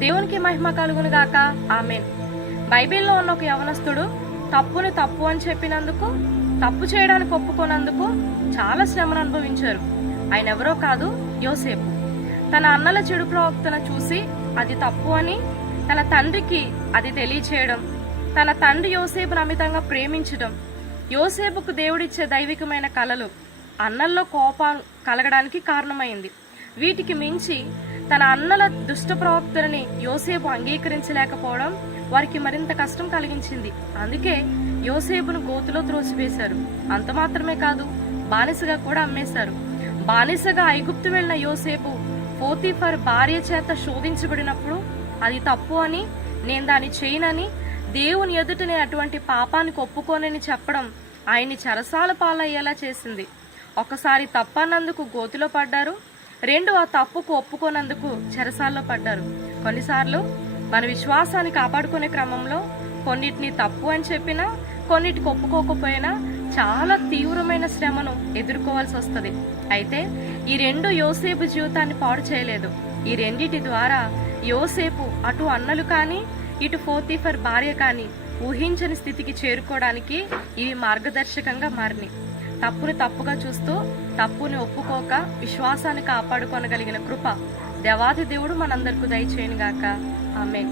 దేవునికి మహిమ కలుగును గాక. ఆమేన్. బైబిల్లో ఉన్న ఒక యవనస్తుడు తప్పుని తప్పు అని చెప్పినందుకు, తప్పు చేయడానికి ఒప్పుకోనందుకు చాలా శ్రమను అనుభవించారు. ఆయన ఎవరో కాదు, యోసేపు. తన అన్నల చెడు ప్రవర్తన చూసి అది తప్పు అని తన తండ్రికి అది తెలియచేయడం, తన తండ్రి యోసేపును అమితంగా ప్రేమించడం, యోసేపుకు దేవుడిచ్చే దైవికమైన కలలు అన్నల్లో కోపం కలగడానికి కారణమైంది. వీటికి మించి తన అన్నల దుష్ట ప్రవర్తనని యోసేపు అంగీకరించలేకపోవడం వారికి మరింత కష్టం కలిగించింది. అందుకే యోసేపును గోతులో త్రోసివేశారు. అంత మాత్రమే కాదు, బానిసగా కూడా అమ్మేశారు. బానిసగా ఐగుప్తు వెళ్లిన యోసేపు పోతీఫర్ భార్య చేత శోధించబడినప్పుడు అది తప్పు అని, నేను దాన్ని చేయనని, దేవుని ఎదుటనే అటువంటి పాపానికి ఒప్పుకోనని చెప్పడం ఆయన్ని చెరసాల పాలయ్యేలా చేసింది. ఒకసారి తప్పన్నందుకు గోతిలో పడ్డారు, రెండు ఆ తప్పుకు ఒప్పుకోనందుకు చెరసాల్లో పడ్డారు. కొన్నిసార్లు మన విశ్వాసాన్ని కాపాడుకునే క్రమంలో కొన్నిటిని తప్పు అని చెప్పినా, కొన్నిటికి ఒప్పుకోకపోయినా చాలా తీవ్రమైన శ్రమను ఎదుర్కోవాల్సి వస్తుంది. అయితే ఈ రెండు యోసేపు జీవితాన్ని పాడు చేయలేదు. ఈ రెండిటి ద్వారా యోసేపు అటు అన్నలు కానీ, ఇటు పోతీఫర్ భార్య కానీ ఊహించని స్థితికి చేరుకోవడానికి ఇవి మార్గదర్శకంగా మారినాయి. తప్పుని తప్పుగా చూస్తూ, తప్పుని ఒప్పుకోక విశ్వాసాన్ని కాపాడుకోనగలిగిన కృప దేవాది దేవుడు మనందరికీ దయచేయనుగాక. ఆమేన్.